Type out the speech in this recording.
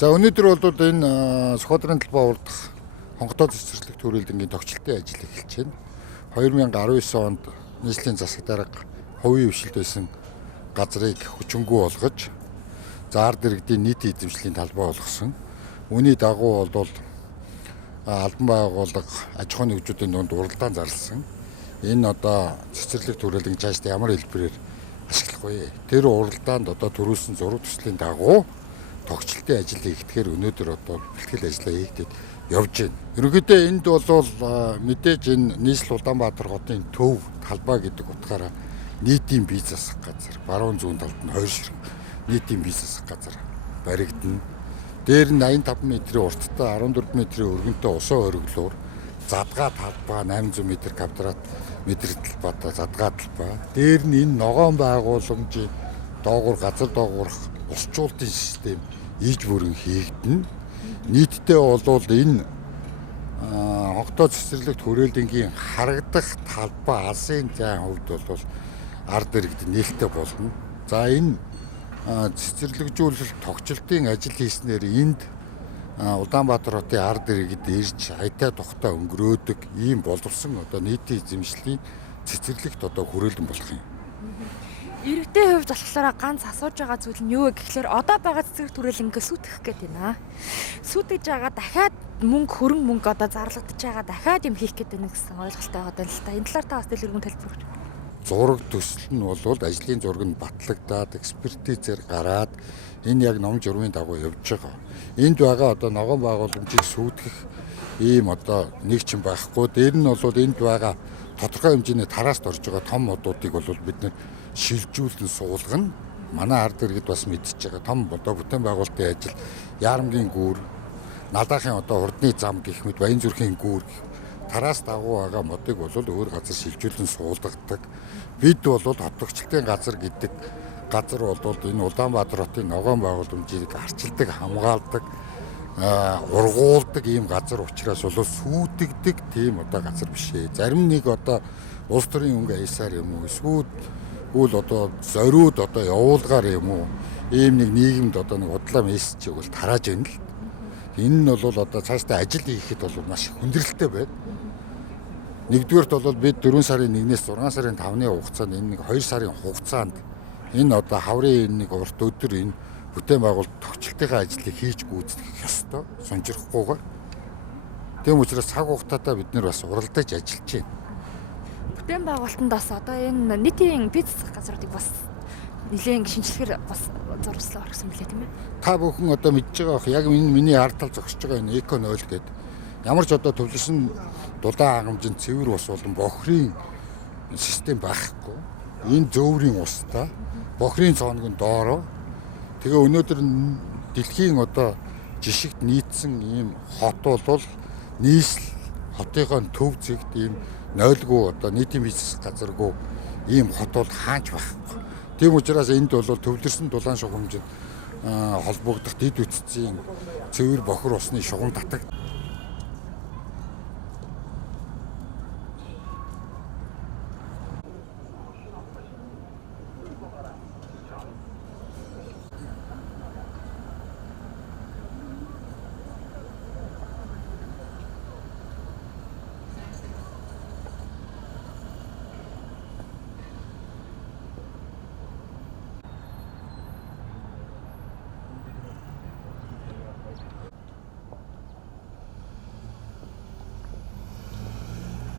За өнөөдөр бол энэ Сүхбаатарын талбай урдах Хонготоо цэцэрлэг төрөлдөнгийн тогтчлтын ажил эхэлж байна. 2019 онд нийслэлийн засаг дарга хувийн хвшилт байсан газрыг хүчингү болгож ард иргэдийн нийт эзэмшлийн талбай болгосон. Үүний дагуу бол албан байгууллага аж ахуйн нэгжүүдийн дунд уралдаан зарласан. Энэ одоо цэцэрлэг төрөлдөн цаашдаа ямар хэлбэрээр ашиглах вэ? Тэр уралдаанд одоо төрүүлсэн зураг төслийн дагуу тогтчлтын ажил хийгдэхээр өнөөдөр одоо бэлтгэл ажлаа хийгдээд явж байна. Ерөнхийдөө энд бол мэдээж энэ нийслэл Улаанбаатар хотын төв талбай гэдэг утгаараа нийтийн бие засах газар, баруун зүүн талд нь 2 ширхэг нийтийн бие засах газар баригдана. Дээр нь 85 м-ийн урттай 14 м-ийн өргөнтэй усан хориглоор задгаа талбай 800 м квадрат метр талбайтай задгаа талбай. Дээр нь энэ ногоон байгууламжийн доогуур газар доогуурх усчуултын систем ийж бүрэн хийгдэнэ. Нийтдээ бол энэ Хонготоо цэцэрлэг төрөлдөнгийн харагдах талбай алсын зайн хувьд бол ард иргэд нээлттэй болно. За энэ цэцэрлэгжүүлэлт тогтчлтын ажил хийснээр энд Улаанбаатар хотын ард иргэд ирж аятай тухтай өнгөрөөдөг ийм боловсон одоо нийтийн эзэмшлийн цэцэрлэгт одоо хүрээлэн болох юм. Иргэдийн хувьд болохоор ганц асууж байгаа зүйл нь юу вэ гэхээр одоо байгаа цэцэрлэг төрөлнгээ сүйтгэх гээд байна. Сүйтгэж байгаа дахиад хөрөнгө мөнгө одоо зарлагдаж байгаа дахиад юм хийх гээд байна гэсэн ойлголттой байгаа л та. Энэ талаар та бас дэлгэрэнгүй тайлбар өгч. Зураг төсөл нь бол ажлын зураг нь батлагдаад экспертизээр гараад энэ яг ном журмын дагуу явж байгаа. Энд байгаа одоо ногоон байгууламжийг сүйтгэх ийм одоо нэг ч юм байхгүй. Дээр нь бол энд байгаа тодорхой хэмжээний тараас орж байгаа том модуудыг бол бид нэр шилжүүлэн суулгана. Манай ард иргэд бас мэдчихэж байгаа том одоо бүтээн байгуулалтын ажил, Яарамгийн гүүр, Надаахын одоо хурдны зам гэх мэт Баянзүрхийн гүүр тараас дагуу байгаа модыг бол өөр газар шилжүүлэн суулгадаг. Бид бол хотогчлтын газар гэдэг газар бол энэ Улаанбаатар хотын ногоон байгууламжийг арчилдаг, хамгаалдаг, ургуулдаг ийм газар учраас бол сүйдэгдэг тийм одоо газар биш ээ. Зарим нэг одоо улс төрийн өнгө аясаар юм уу эсвэл одоо зориуд одоо явуулгаар юм уу ийм нэг нийгэмд одоо нэг удлаа мессеж өгөл тарааж байна л. Энэ нь бол одоо цаашдаа ажил хийхэд бол маш хүндрэлтэй байна. Нэгдүгээрт бол бид 4 сарын 1-ээс 6 сарын 5-ны хугацаанд энэ нэг 2 сарын хугацаанд энэ одоо хаврын нэг урт өдөр энэ бүтээн байгуулалт тогтчлтын ажлыг хийж гүйцэтгэх ёстой сонжирхгүйгээр. Тэм учраас цаг хугацаатаа бид нэр бас уралдаж ажиллаж байна. Бүтээн байгуулалтанд бас одоо энэ нийтийн бие засах газруудыг бас нэлээд шинжилгээр бас зурвслаа орсон билээ тийм ээ. Та бүхэн одоо мэдж байгаа бох яг миний ард тал зогсож байгаа энэ эко 0 гэдэг ямар ч одоо төвлөрсөн дулаан хангамжийн цэвэр ус болон бохрын систем байхгүй. Энэ зөөврийн устай бохрын цооног нь доороо. Тэгээ өнөөдөр дэлхийн одоо жишгт нийцсэн ийм хот бол нийслэл хотынхоо төв зэгт ийм нойлгүй одоо нийтийн бизнес газаргүй ийм хот бол хаач байхгүй. Тийм учраас энд бол төвлөрсөн дулаан шугамжид холбогдох дэд үтцийн цэвэр бохор усны шугам татаг